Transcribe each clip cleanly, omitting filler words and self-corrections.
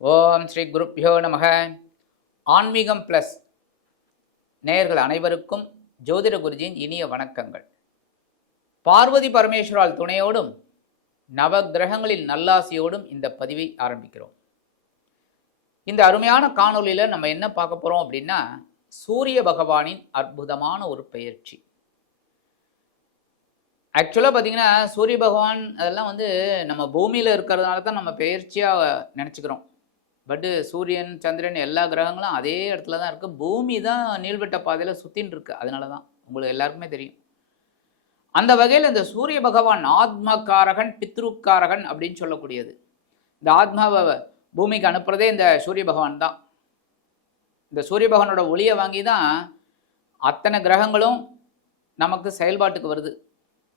ஓம் ஸ்ரீ குருப்யோ நமக. ஆன்மீகம் ப்ளஸ் நேயர்கள் அனைவருக்கும் ஜோதிட குருஜியின் இனிய வணக்கங்கள். பார்வதி பரமேஸ்வரால் துணையோடும் நவ கிரகங்களின் நல்லாசியோடும் இந்த பதிவை ஆரம்பிக்கிறோம். இந்த அருமையான காணொலியில் நம்ம என்ன பார்க்க போகிறோம் அப்படின்னா, சூரிய பகவானின் அற்புதமான ஒரு பெயர்ச்சி. ஆக்சுவலாக பார்த்தீங்கன்னா சூரிய பகவான் அதெல்லாம் நம்ம பூமியில் இருக்கிறதுனால தான் நம்ம பெயர்ச்சியாக நினச்சிக்கிறோம். பட்டு சூரியன் சந்திரன் எல்லா கிரகங்களும் அதே இடத்துல தான் இருக்குது. பூமி தான் நீள்வட்ட பாதையில் சுற்றின்னு இருக்கு. அதனால தான் உங்களுக்கு எல்லாருக்குமே தெரியும். அந்த வகையில் இந்த சூரிய பகவான் ஆத்மகாரகன் பித்ருக்காரகன் அப்படின்னு சொல்லக்கூடியது. இந்த ஆத்மாவை பூமிக்கு அனுப்புறதே இந்த சூரிய பகவான் தான். இந்த சூரிய பகவானோட ஒளியை வாங்கி தான் அத்தனை கிரகங்களும் நமக்கு செயல்பாட்டுக்கு வருது,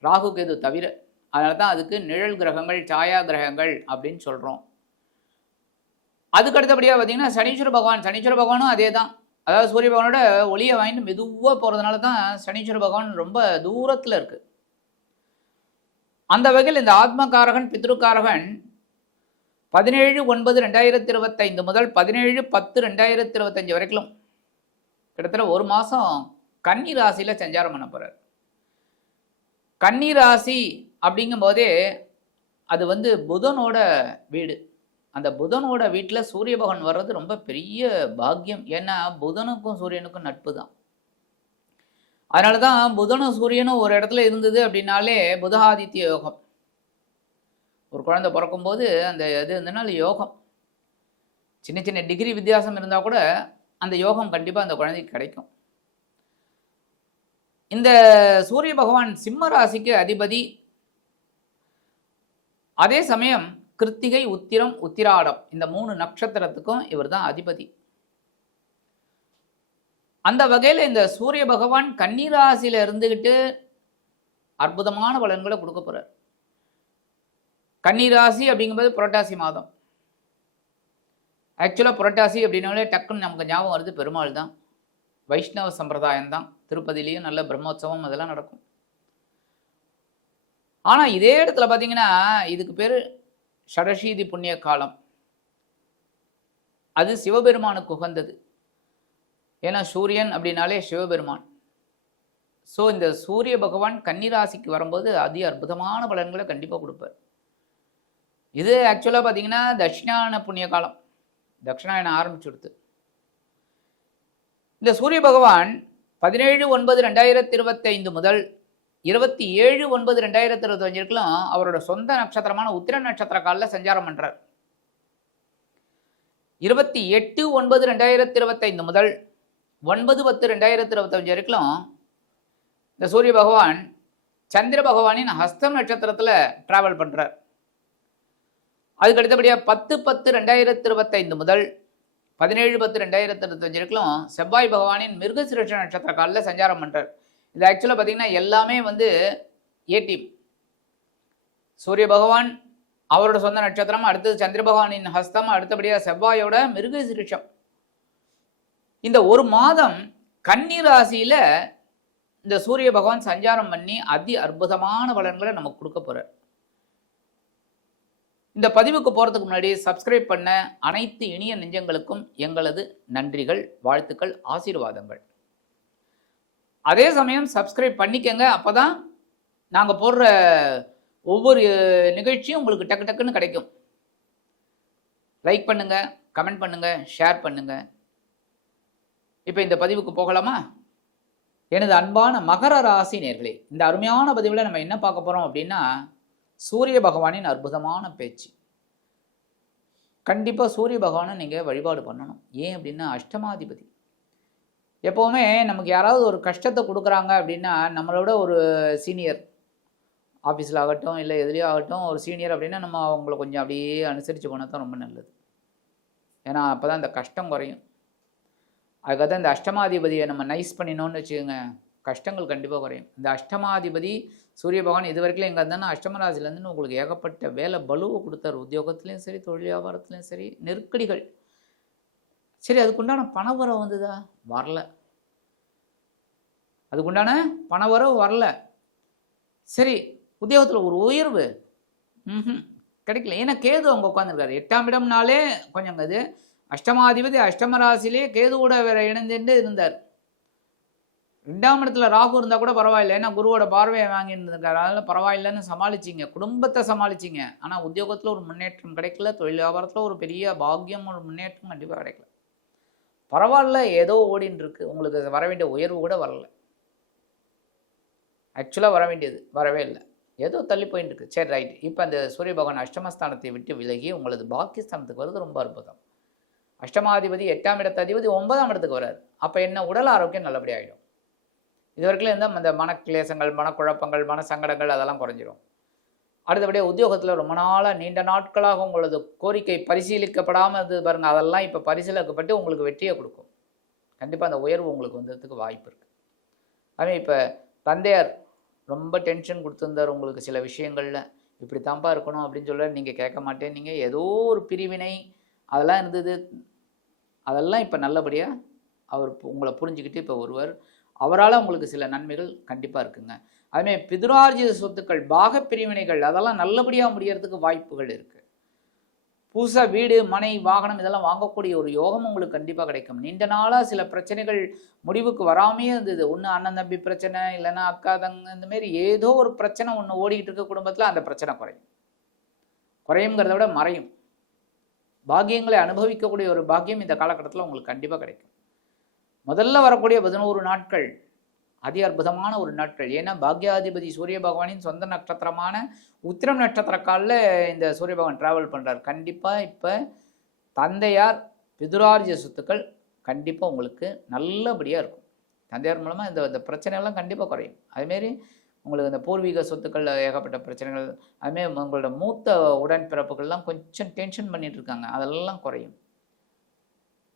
ராகு கேது தவிர. அதனால தான் அதுக்கு நிழல் கிரகங்கள் சாயா கிரகங்கள் அப்படின்னு சொல்கிறோம். அதுக்கு அடுத்தபடியாக பார்த்தீங்கன்னா சனீஸ்வர பகவானும் அதே தான். அதாவது சூரிய பகவானோட ஒளியை வாங்கிட்டு மெதுவாக போகிறதுனால தான் சனீஸ்வர பகவான் ரொம்ப தூரத்தில் இருக்குது. அந்த வகையில் இந்த ஆத்மகாரகன் பித்ருக்காரகன் 17/9/2025 முதல் 17/10/2025 வரைக்கும் கிட்டத்தட்ட ஒரு மாதம் கன்னி ராசியில் சஞ்சாரம் பண்ண போகிறார். கன்னி ராசி அப்படிங்கும்போதே அது புதனோட வீடு. அந்த புதனோட வீட்டில் சூரிய பகவான் வர்றது ரொம்ப பெரிய பாக்கியம். ஏன்னா புதனுக்கும் சூரியனுக்கும் நட்பு தான். அதனால தான் புதனும் சூரியனும் ஒரு இடத்துல இருந்தது அப்படின்னாலே புதஆதித்ய யோகம். ஒரு குழந்தை பிறக்கும்போது அந்த இது இருந்தனால யோகம், சின்ன சின்ன டிகிரி வித்தியாசம் இருந்தால் கூட அந்த யோகம் கண்டிப்பாக அந்த குழந்தைக்கு கிடைக்கும். இந்த சூரிய பகவான் சிம்ம ராசிக்கு அதிபதி. அதே சமயம் கிருத்திகை, உத்திரம், உத்திராடம் இந்த 3 நட்சத்திரத்துக்கும் இவர் தான் அதிபதி. அந்த வகையில் இந்த சூரிய பகவான் கன்னி ராசியில் இருந்துக்கிட்டு அற்புதமான பலன்களை கொடுக்க போகிறார். கன்னி ராசி அப்படிங்கும்போது புரட்டாசி மாதம். ஆக்சுவலாக புரட்டாசி அப்படின்னாலே டக்குன்னு நமக்கு ஞாபகம் வருது பெருமாள் தான், வைஷ்ணவ சம்பிரதாயம் தான். திருப்பதியிலையும் நல்ல பிரம்மோற்சவம் அதெல்லாம் நடக்கும். ஆனால் இதே இடத்துல பார்த்தீங்கன்னா இதுக்கு பேர் ஷடசீதி புண்ணிய காலம். அது சிவபெருமானுக்கு உகந்தது. ஏன்னா சூரியன் அப்படின்னாலே சிவபெருமான். ஸோ இந்த சூரிய பகவான் கன்னிராசிக்கு வரும்போது அதி அற்புதமான பலன்களை கண்டிப்பாக கொடுப்பார். இது ஆக்சுவலாக பார்த்தீங்கன்னா தட்சிணாயன புண்ணிய காலம். தட்சிணாயனம் ஆரம்பிச்சுடுத்து. இந்த சூரிய பகவான் 17/9/2025 முதல் 27/9/2025 அவரோட சொந்த நட்சத்திரமான உத்திர நட்சத்திர காலில் சஞ்சாரம் பண்றார். 28/9/2025 முதல் 9/10/2025 வரைக்கும் இந்த சூரிய பகவான் சந்திர பகவானின் ஹஸ்தம் நட்சத்திரத்தில் டிராவல் பண்றார். அதுக்கு அடுத்தபடியாக 10/10/2025 முதல் 17/10/2025 வரைக்கும் செவ்வாய் பகவானின் மிருகசிருஷ நட்சத்திர காலில் சஞ்சாரம் பண்றார். இது ஆக்சுவலாக பார்த்தீங்கன்னா எல்லாமே ஏ டீம். சூரிய பகவான் அவரோட சொந்த நட்சத்திரம், அடுத்தது சந்திர பகவானின் ஹஸ்தம், அடுத்தபடியாக செவ்வாயோட மிருகசிருஷம். இந்த ஒரு மாதம் கன்னி ராசியில் இந்த சூரிய பகவான் சஞ்சாரம் பண்ணி அதி அற்புதமான பலன்களை நமக்கு கொடுக்க போகிறார். இந்த பதிவுக்கு போகிறதுக்கு முன்னாடி சப்ஸ்கிரைப் பண்ண அனைத்து இனிய நெஞ்சங்களுக்கும் எங்களது நன்றிகள், வாழ்த்துக்கள், ஆசீர்வாதங்கள். அதே சமயம் சப்ஸ்கிரைப் பண்ணிக்கங்க. அப்போ தான் நாங்கள் போடுற ஒவ்வொரு நிகழ்ச்சியும் உங்களுக்கு டக்கு டக்குன்னு கிடைக்கும். லைக் பண்ணுங்கள், கமெண்ட் பண்ணுங்கள், ஷேர் பண்ணுங்கள். இப்போ இந்த பதிவுக்கு போகலாமா? எனது அன்பான மகர ராசி நேயர்களே, இந்த அருமையான பதிவில் நம்ம என்ன பார்க்க போகிறோம் அப்படின்னா, சூரிய பகவானின் அற்புதமான பேச்சு. கண்டிப்பாக சூரிய பகவானை நீங்கள் வழிபாடு பண்ணணும். ஏன் அப்படின்னா அஷ்டமாதிபதி. எப்போவுமே நமக்கு யாராவது ஒரு கஷ்டத்தை கொடுக்குறாங்க அப்படின்னா, நம்மளோட ஒரு சீனியர் ஆஃபீஸில் ஆகட்டும் இல்லை எதுலேயோ ஆகட்டும், ஒரு சீனியர் அப்படின்னா நம்ம அவங்கள கொஞ்சம் அப்படியே அனுசரித்து போனால் தான் ரொம்ப நல்லது. ஏன்னா அப்போ தான் இந்த கஷ்டம் குறையும். அதுக்காக தான் இந்த அஷ்டமாதிபதியை நம்ம நைஸ் பண்ணினோன்னு வச்சுக்கோங்க, கஷ்டங்கள் கண்டிப்பாக குறையும். இந்த அஷ்டமாதிபதி சூரிய பகவான் இது வரைக்கும் எங்கே இருந்தாலும் அஷ்டமராசிலேருந்து உங்களுக்கு ஏகப்பட்ட வேலை பலுவை கொடுத்தார். உத்தியோகத்துலேயும் சரி, தொழில் வியாபாரத்துலேயும் சரி, நெருக்கடிகள். சரி, அதுக்குண்டான பணவரவு வந்ததா? வரல. அதுக்குண்டான பணவரவு வரல. சரி, உத்தியோகத்தில் ஒரு உயர்வு கிடைக்கல. ஏன்னா கேது அங்கே உட்காந்துருக்காரு. 8ஆம் இடம்னாலே கொஞ்சம் இது அஷ்டமாதிபதி அஷ்டம ராசிலே கேதுவோட வேற இணைந்துட்டு இருந்தார். 2ஆம் இடத்துல ராகு இருந்தால் கூட பரவாயில்லை, ஏன்னா குருவோட பார்வையை வாங்கிட்டு இருந்திருக்காரு. அதனால பரவாயில்லைன்னு சமாளிச்சிங்க, குடும்பத்தை சமாளிச்சிங்க. ஆனால் உத்தியோகத்தில் ஒரு முன்னேற்றம் கிடைக்கல, தொழில் வியாபாரத்தில் ஒரு பெரிய பாக்கியம் ஒரு முன்னேற்றம் கண்டிப்பாக கிடைக்கல. பரவாயில்ல, ஏதோ ஓடின்னு இருக்கு. உங்களுக்கு வர வேண்டிய உயர்வு கூட வரல. ஆக்சுவலாக வர வேண்டியது வரவே இல்லை, ஏதோ தள்ளி போயிட்டு இருக்கு. சரி, ரைட். இப்போ அந்த சூரிய பகவான் அஷ்டமஸ்தானத்தை விட்டு விலகி உங்களது பாக்கியஸ்தானத்துக்கு வருது, ரொம்ப அற்புதம். அஷ்டமாதிபதி 8ஆம் இடத்து அதிபதி 9ஆம் இடத்துக்கு வராது. அப்போ என்ன, உடல் ஆரோக்கியம் நல்லபடி ஆகிடும். இது வரைக்கும் இருந்தால் அந்த மனக்கிளேசங்கள், மனக்குழப்பங்கள், மன சங்கடங்கள் அதெல்லாம் குறைஞ்சிரும். அடுத்தபடியாக உத்தியோகத்தில் ரொம்ப நாளாக நீண்ட நாட்களாக உங்களது கோரிக்கை பரிசீலிக்கப்படாமல் இருந்தது பாருங்கள், அதெல்லாம் இப்போ பரிசீலிக்கப்பட்டு உங்களுக்கு வெற்றியை கொடுக்கும். கண்டிப்பாக அந்த உயர்வு உங்களுக்கு வந்ததுக்கு வாய்ப்பு இருக்குது. அதுவே இப்போ தந்தையார் ரொம்ப டென்ஷன் கொடுத்துருந்தார் உங்களுக்கு சில விஷயங்களில், இப்படி தான்ப்பா இருக்கணும் அப்படின்னு சொல்ல நீங்கள் கேட்க மாட்டேன், நீங்கள் ஏதோ ஒரு பிரிவினை அதெல்லாம் இருந்தது, அதெல்லாம் இப்போ நல்லபடியாக அவர் உங்களை புரிஞ்சுக்கிட்டு இப்போ ஒருவர், அவரால் உங்களுக்கு சில நன்மைகள் கண்டிப்பாக இருக்குங்க. அதுமாதிரி பிதுரார்ஜித சொத்துக்கள், பாக பிரிவினைகள் அதெல்லாம் நல்லபடியாக முடியறதுக்கு வாய்ப்புகள் இருக்குது. புதுசாக வீடு மனை வாகனம் இதெல்லாம் வாங்கக்கூடிய ஒரு யோகம் உங்களுக்கு கண்டிப்பாக கிடைக்கும். நீண்ட நாளாக சில பிரச்சனைகள் முடிவுக்கு வராமையே இருந்தது. ஒன்று அண்ணன் தம்பி பிரச்சனை, இல்லைன்னா அக்கா தங்க, இந்தமாரி ஏதோ ஒரு பிரச்சனை ஒன்று ஓடிக்கிட்டு இருக்க குடும்பத்தில், அந்த பிரச்சனை குறையுங்கிறத விட மறையும். பாக்கியங்களை அனுபவிக்கக்கூடிய ஒரு பாக்கியம் இந்த காலகட்டத்தில் உங்களுக்கு கண்டிப்பாக கிடைக்கும். முதல்ல வரக்கூடிய 11 நாட்கள் அதி அற்புதமான ஒரு நாட்கள். ஏன்னா பாக்யாதிபதி சூரிய பகவானின் சொந்த நட்சத்திரமான உத்திரம் நட்சத்திர காலில் இந்த சூரிய பகவான் டிராவல் பண்ணுறார். கண்டிப்பாக இப்போ தந்தையார் பிதுரார்ஜித சொத்துக்கள் கண்டிப்பாக உங்களுக்கு நல்லபடியாக இருக்கும். தந்தையார் மூலமாக இந்த பிரச்சனைகள்லாம் கண்டிப்பாக குறையும். அதுமாரி உங்களுக்கு இந்த பூர்வீக சொத்துக்கள் ஏகப்பட்ட பிரச்சனைகள், அதுமாரி உங்களோட மூத்த உடன்பிறப்புகள்லாம் கொஞ்சம் டென்ஷன் பண்ணிட்டு இருக்காங்க, அதெல்லாம் குறையும்.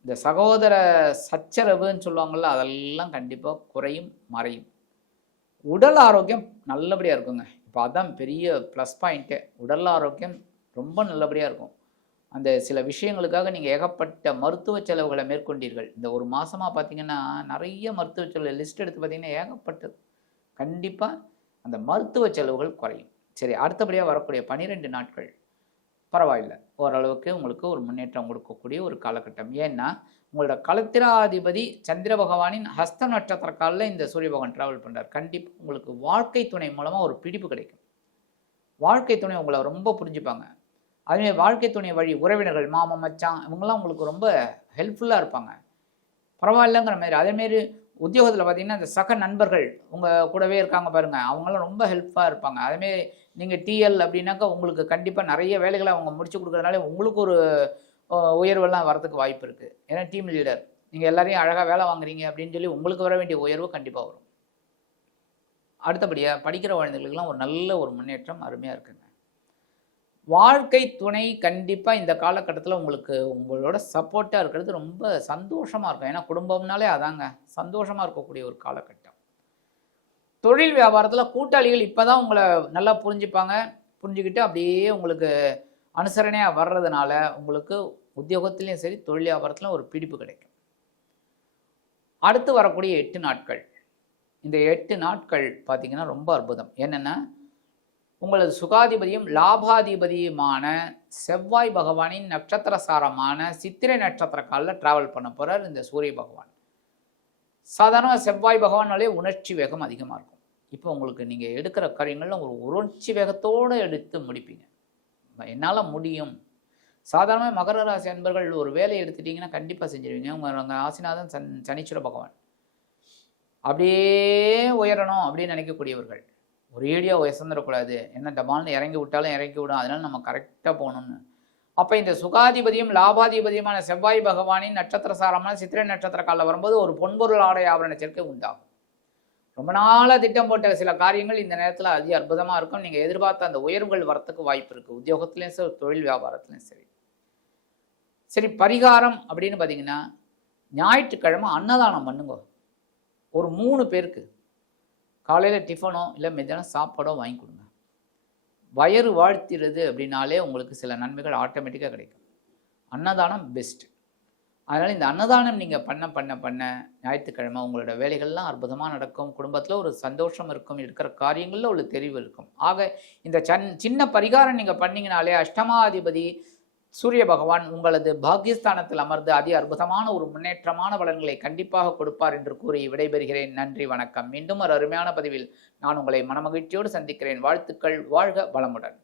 இந்த சகோதர சச்சரவுன்னு சொல்லுவாங்கள்ல, அதெல்லாம் கண்டிப்பாக குறையும், மறையும். உடல் ஆரோக்கியம் நல்லபடியாக இருக்குங்க. இப்போ அதுதான் பெரிய ப்ளஸ் பாயிண்ட்டே. உடல் ஆரோக்கியம் ரொம்ப நல்லபடியாக இருக்கும். அந்த சில விஷயங்களுக்காக நீங்கள் ஏகப்பட்ட மருத்துவ செலவுகளை மேற்கொண்டீர்கள். இந்த ஒரு மாதமாக பார்த்தீங்கன்னா நிறைய மருத்துவ செலவு லிஸ்ட் எடுத்து பார்த்தீங்கன்னா ஏகப்பட்டது. கண்டிப்பாக அந்த மருத்துவ செலவுகள் குறையும். சரி, அடுத்தபடியாக வரக்கூடிய 12 நாட்கள் பரவாயில்லை, ஓரளவுக்கு உங்களுக்கு ஒரு முன்னேற்றம் கொடுக்கக்கூடிய ஒரு காலகட்டம். ஏன்னா உங்களோட களத்திராதிபதி சந்திர பகவானின் ஹஸ்த நட்சத்திர காலில் இந்த சூரிய பகவான் டிராவல் பண்ணுறார். கண்டிப்பாக உங்களுக்கு வாழ்க்கை துணை மூலமாக ஒரு பிடிப்பு கிடைக்கும். வாழ்க்கை துணை உங்களை ரொம்ப புரிஞ்சுப்பாங்க. அதுமாதிரி வாழ்க்கை துணை வழி உறவினர்கள், மாமன் மச்சான், இவங்கெல்லாம் உங்களுக்கு ரொம்ப ஹெல்ப்ஃபுல்லாக இருப்பாங்க. பரவாயில்லைங்கிற மாதிரி. அதேமாரி உத்தியோகத்தில் பார்த்தீங்கன்னா இந்த சக நண்பர்கள் உங்கள் கூடவே இருக்காங்க பாருங்கள், அவங்களாம் ரொம்ப ஹெல்ப்ஃபுல்லாக இருப்பாங்க. அதேமாரி நீங்கள் டிஎல் அப்படின்னாக்கா உங்களுக்கு கண்டிப்பாக நிறைய வேலைகளை அவங்க முடிச்சு கொடுக்குறதுனால உங்களுக்கு ஒரு உயர்வெல்லாம் வரதுக்கு வாய்ப்பு இருக்குது. ஏன்னா டீம் லீடர், நீங்கள் எல்லாரையும் அழகாக வேலை வாங்குறீங்க அப்படின்னு சொல்லி உங்களுக்கு வர வேண்டிய உயர்வு கண்டிப்பாக வரும். அடுத்தபடியாக படிக்கிற குழந்தைகளுக்கெல்லாம் ஒரு நல்ல ஒரு முன்னேற்றம் அருமையாக இருக்குங்க. வாழ்க்கை துணை கண்டிப்பாக இந்த காலகட்டத்தில் உங்களுக்கு உங்களோட சப்போர்ட்டாக இருக்கிறது ரொம்ப சந்தோஷமாக இருக்கும். ஏன்னா குடும்பம்னாலே அதாங்க, சந்தோஷமாக இருக்கக்கூடிய ஒரு காலகட்டம். தொழில் வியாபாரத்தில் கூட்டாளிகள் இப்போ தான் உங்களை நல்லா புரிஞ்சுக்கிட்டு அப்படியே உங்களுக்கு அனுசரணையாக வர்றதுனால உங்களுக்கு உத்தியோகத்துலேயும் சரி தொழில் வியாபாரத்திலும் ஒரு பிடிப்பு கிடைக்கும். அடுத்து வரக்கூடிய 8 நாட்கள், இந்த 8 நாட்கள் பார்த்திங்கன்னா ரொம்ப அற்புதம். என்னென்னா உங்களது சுகாதிபதியும் லாபாதிபதியுமான செவ்வாய் பகவானின் நட்சத்திர சாரமான சித்திரை நட்சத்திர காலில் டிராவல் பண்ண போகிறார் இந்த சூரிய பகவான். சாதாரண செவ்வாய் பகவானாலே உணர்ச்சி வேகம் அதிகமாக இருக்கும். இப்போ உங்களுக்கு நீங்கள் எடுக்கிற காரியங்களில் ஒரு உணர்ச்சி வேகத்தோடு எடுத்து முடிப்பீங்க. என்னால் முடியும். சாதாரண மகர ராசி அன்பர்கள் ஒரு வேலையை எடுத்துட்டிங்கன்னா கண்டிப்பாக செஞ்சிருவீங்க. உங்கள் ஆசிநாதன் சனீஸ்வர பகவான் அப்படியே உயரணும் அப்படின்னு நினைக்கக்கூடியவர்கள். ஒரு ஏடியாக உயர்ந்துடக்கூடாது, என்ன டபால்னு இறங்கி விட்டாலும் இறங்கி விடும், அதனால நம்ம கரெக்டாக போகணும்னு. அப்போ இந்த சுகாதிபதியும் லாபாதிபதியுமான செவ்வாய் பகவானின் நட்சத்திர சாரமான சித்திரை நட்சத்திர காலில் வரும்போது ஒரு பொன்பொருள் ஆடை ஆபரண சேர்க்கை உண்டாகும். ரொம்ப நாளாக திட்டம் போட்ட சில காரியங்கள் இந்த நேரத்தில் அதி அற்புதமாக இருக்கும். நீங்கள் எதிர்பார்த்த அந்த உயர்வுகள் வரத்துக்கு வாய்ப்பு இருக்குது. உத்தியோகத்துலேயும் சரி தொழில் வியாபாரத்துலையும் சரி. சரி, பரிகாரம் அப்படின்னு பார்த்தீங்கன்னா ஞாயிற்றுக்கிழமை அன்னதானம் பண்ணுங்க. ஒரு 3 பேருக்கு காலையில் டிஃபனோ இல்லை மத்தியானம் சாப்பாடோ வாங்கி கொடுங்க. வயிறு வாழ்த்திடுது அப்படின்னாலே உங்களுக்கு சில நன்மைகள் ஆட்டோமேட்டிக்காக கிடைக்கும். அன்னதானம் பெஸ்ட். அதனால் இந்த அன்னதானம் நீங்கள் பண்ண ஞாயிற்றுக்கிழமை உங்களோட வேலைகள்லாம் அற்புதமாக நடக்கும். குடும்பத்தில் ஒரு சந்தோஷம் இருக்கும். இருக்கிற காரியங்களில் ஒரு தெளிவு இருக்கும். ஆக இந்த சின்ன பரிகாரம் நீங்கள் பண்ணிங்கனாலே அஷ்டமாதிபதி சூரிய பகவான் உங்களது பாக்கியஸ்தானத்தில் அமர்ந்து அதி அற்புதமான ஒரு முன்னேற்றமான பலன்களை கண்டிப்பாக கொடுப்பார் என்று கூறி விடைபெறுகிறேன். நன்றி, வணக்கம். மீண்டும் ஒரு அருமையான பதிவில் நான் உங்களை மனமகிழ்ச்சியோடு சந்திக்கிறேன். வாழ்த்துக்கள். வாழ்க வளமுடன்.